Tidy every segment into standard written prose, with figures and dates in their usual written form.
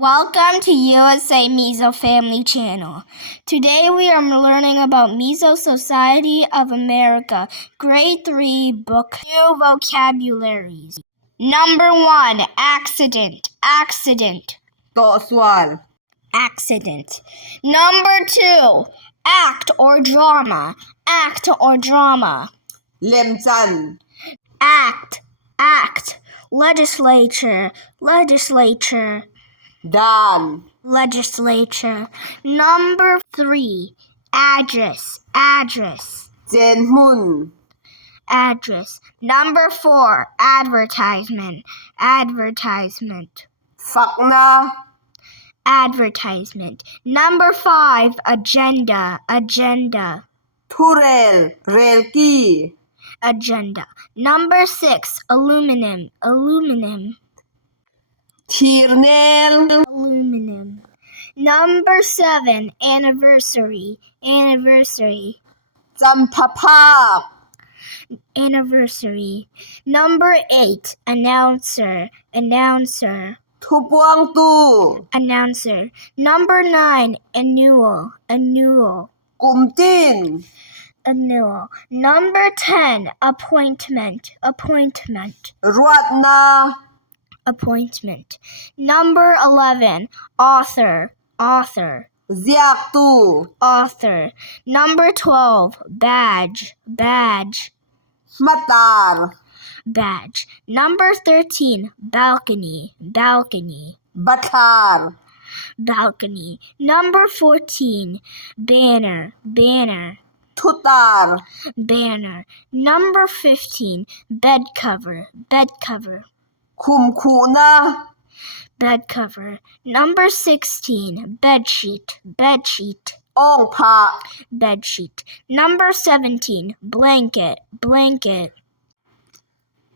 Welcome to USA Mizo Family Channel. Today we are learning about Mizo Society of America, Grade 3, Book 2, Vocabularies. Number 1, accident, accident, โต๊ะส่วน accident. Number 2, act or drama, act or drama, เล่มจันทร์ act, act, legislature, legislature, ด่าน legislature. Number 3, address, address, เจนหุ่น address. Number 4, advertisement, advertisement, ฝักนา advertisement. Number 5, agenda, agenda, ทุเรล เรลกี้ agenda. Number 6, aluminum, aluminum, ทีรเนล aluminum. Number 7, anniversary, anniversary, จำพภาพ anniversary. Number 8, announcer, announcer, ทุบวงตู้ announcer. Number 9, annual, annual, กลุ่มจิ้น annual. Number 10, appointment, appointment, รวดนา appointment. Number 11, author, author, เสียกตู้ author. Number 12, badge, badge, มาตาร์ badge. Number 13, balcony, balcony, บัตาร์ balcony. Number 14, banner, banner, ทุตาร์ banner. Number 15, bed cover, bed cover, คุมคูนา bed cover. Number 16, bed sheet, bed sheet, อ้องผา bed sheet. Number 17, blanket, blanket,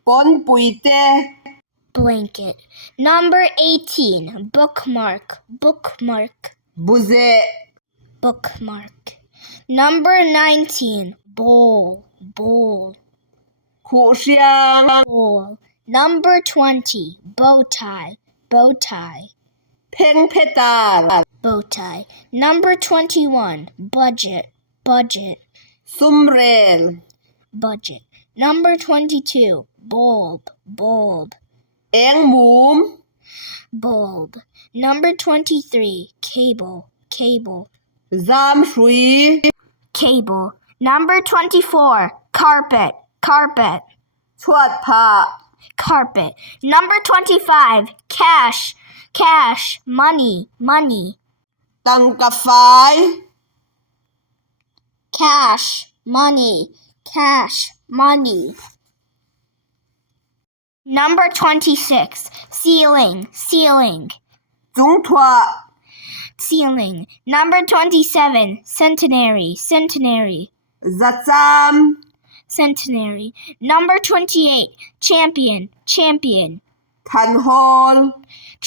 ปนปุยเต blanket. Number 18, bookmark, bookmark, บุเซ bookmark. Number 19, bowl, bowl, คูเชียง bowl. Number 20, bow tie, bow tie, เพ่งเพตาร์ bow tie. Number 21, budget, budget, ซุมเรล budget. Number 22, bulb, bulb, เอ็งหมูม bulb. Number 23, cable, cable, ซามชุย cable. Number 24, carpet, carpet, ชวดผ้า carpet. Number 25, cash, cash, money, money, ตังกะไฟ cash, money, cash, money. Number 26, ceiling, ceiling, จุงทวะ ceiling. Number 27, centenary, centenary, จัดจาม centenary. Number 28, champion, champion, ทันฮอล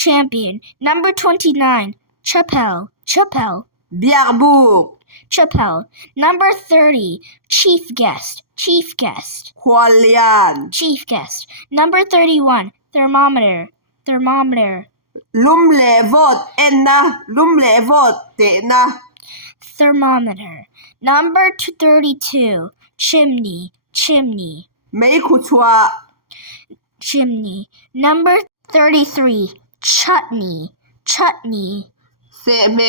champion. Number 29, chapel, chapel, เบียกบุก chapel. Number 30, chief guest, chief guest, ควอลเลียน chief guest. Number 31, thermometer, thermometer, ลุ่มเลวดเอ็นนะลุ่มเลวดเตะนะ thermometer. Number 32, chimney, chimney, ไม่ขุชวะ chimney. Number 33, chutney, chutney, เสเม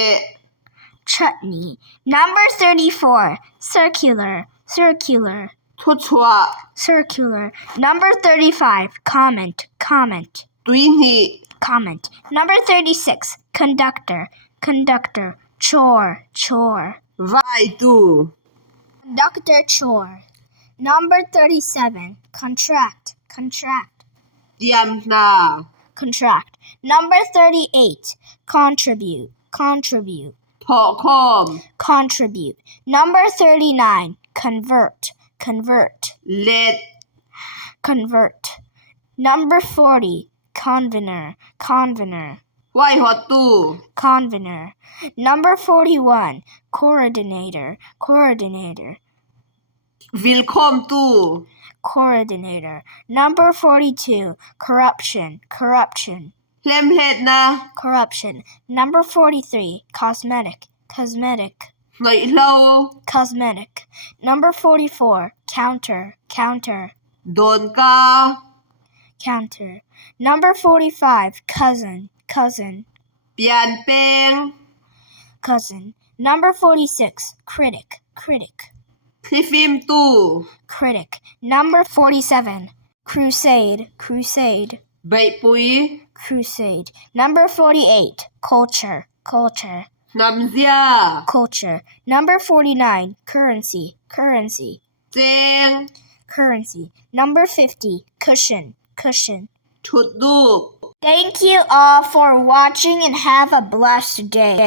chutney. Number 34, circular, circular, ทุชวะ circular. Number 35, comment, comment, ตุยนี comment. Number 36, conductor, conductor, chore, chore, ไวตู conductor, chore. Number 37, contract, contract, เตรียมนา contract. Number 38, contribute, contribute, พอคอม contribute. Number 39, convert, convert, เล็ด convert. Number 40, convener, convener, ไหวหอตู convener. Number 41, coordinator, coordinator, วิลคอมตู coordinator. Number 42, corruption, corruption, เล่มเฮ็ดนะ corruption. Number 43, cosmetic, cosmetic, หน่อยเรา cosmetic. Number 44, counter, counter, โดนกา counter. Number 45, cousin, cousin, เปลี่ยนแปลง cousin. Number 46, critic, critic, คลิปฟิล์มตู้ critic. Number 47, crusade, crusade, ใบปุ๋ย crusade. Number 48, culture, culture, น้ำเสีย culture. Number 49, currency, currency, เจง currency. Number 50, cushion, cushion. ชุดรูป Thank you all for watching and have a blessed day.